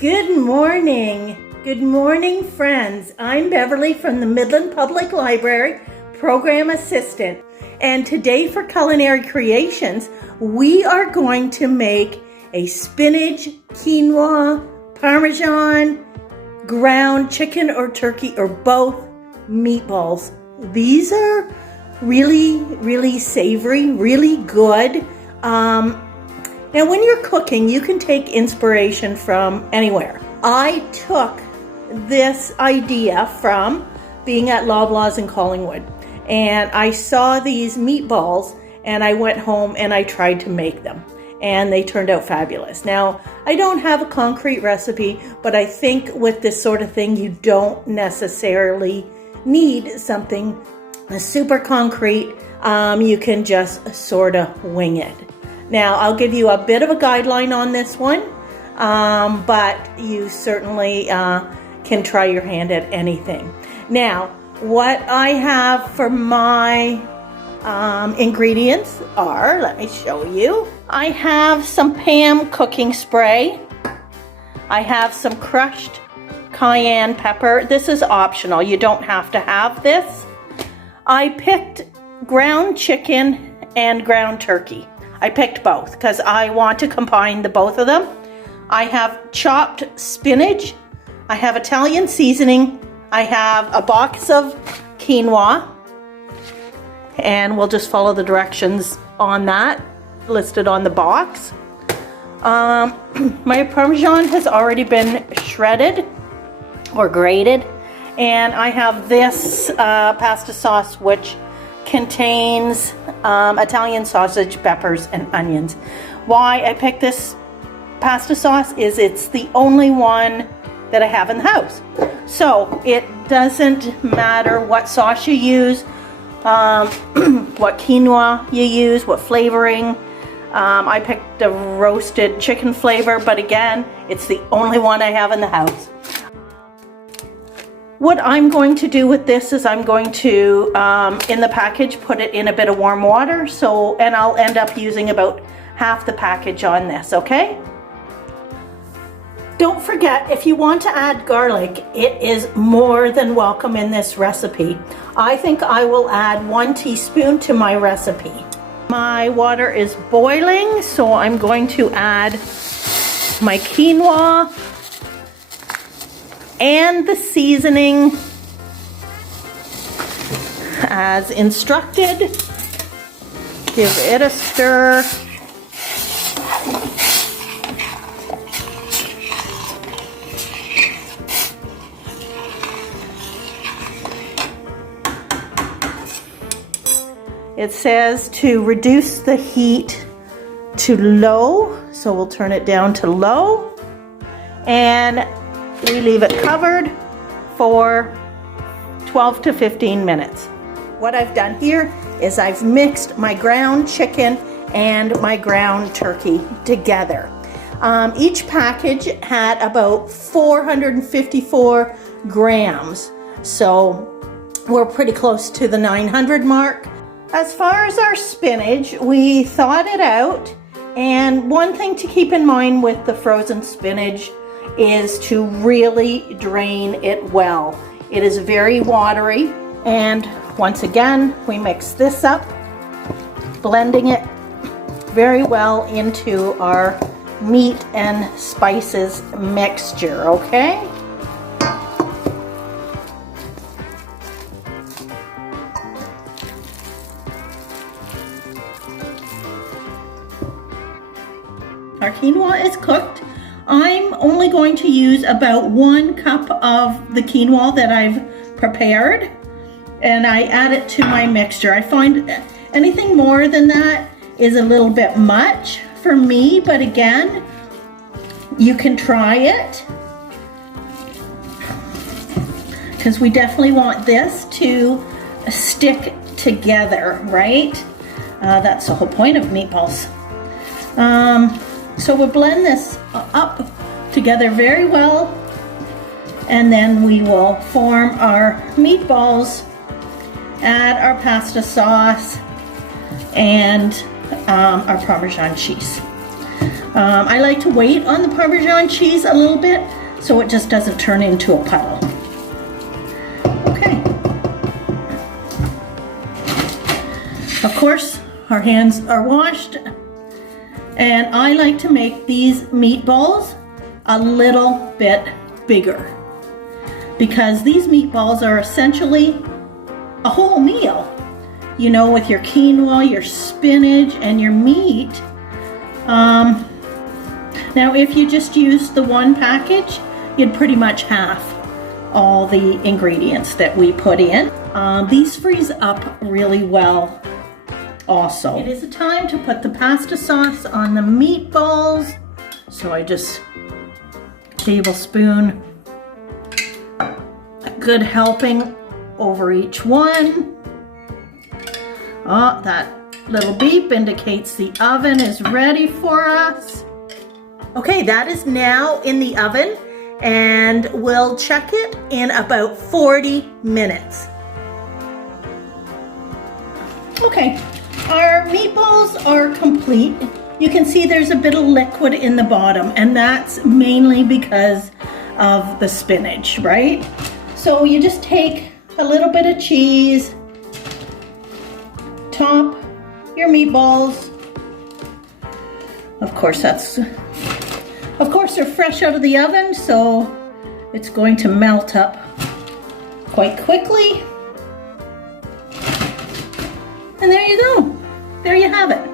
Good morning. Good morning, friends. I'm Beverly from the Midland Public Library, Program Assistant. And today for Culinary Creations, we are going to make a spinach, quinoa, Parmesan, ground chicken or turkey or both meatballs. These are really savory, really good. Now when you're cooking, you can take inspiration from anywhere. I took this idea from being at Loblaws in Collingwood, and I saw these meatballs and I went home and I tried to make them, and they turned out fabulous. Now, I don't have a concrete recipe, but I think with this sort of thing, you don't necessarily need something super concrete. You can just sort of wing it. Now, I'll give you a bit of a guideline on this one, but you certainly can try your hand at anything. Now, what I have for my ingredients are, let me show you. I have some Pam cooking spray. I have some crushed cayenne pepper. This is optional. You don't have to have this. I picked ground chicken and ground turkey. I picked both because I want to combine the both of them. I have chopped spinach. I have Italian seasoning. I have a box of quinoa. And we'll just follow the directions on that listed on the box. My Parmesan has already been shredded or grated. And I have this pasta sauce, which contains Italian sausage, peppers, and onions. Why I picked this pasta sauce is it's the only one that I have in the house. So it doesn't matter what sauce you use, what quinoa you use, what flavoring. I picked a roasted chicken flavor, but again, it's the only one I have in the house. What I'm going to do with this is I'm going to, in the package, put it in a bit of warm water, and I'll end up using about half the package on this, okay? Don't forget, if you want to add garlic, it is more than welcome in this recipe. I think I will add 1 teaspoon to my recipe. My water is boiling, so I'm going to add my quinoa and the seasoning as instructed. Give it a stir. It says to reduce the heat to low, so we'll turn it down to low, and we leave it covered for 12 to 15 minutes. What I've done here is I've mixed my ground chicken and my ground turkey together. Each package had about 454 grams, so we're pretty close to the 900 mark. As far as our spinach, we thawed it out, and one thing to keep in mind with the frozen spinach is to really drain it well. It is very watery, and once again, we mix this up, blending it very well into our meat and spices mixture, okay? Our quinoa is cooked. I'm only going to use about 1 cup of the quinoa that I've prepared, and I add it to my mixture. I find anything more than that is a little bit much for me, but again, you can try it, because we definitely want this to stick together, right? That's the whole point of meatballs. So we'll blend this up together very well, and then we will form our meatballs, add our pasta sauce, and our Parmesan cheese. I like to wait on the Parmesan cheese a little bit so it just doesn't turn into a puddle. Okay. Of course, our hands are washed, and I like to make these meatballs a little bit bigger because these meatballs are essentially a whole meal. You know, with your quinoa, your spinach, and your meat. Now, if you just use the one package, you'd pretty much half all the ingredients that we put in. These freeze up really well also. It is time to put the pasta sauce on the meatballs. So I just tablespoon a good helping over each one. Oh, that little beep indicates the oven is ready for us. Okay, that is now in the oven, and we'll check it in about 40 minutes. Okay, our meatballs are complete. You can see there's a bit of liquid in the bottom, and that's mainly because of the spinach, right? So you just take a little bit of cheese, top your meatballs. Of course, they're fresh out of the oven, so it's going to melt up quite quickly. And there you go. There you have it.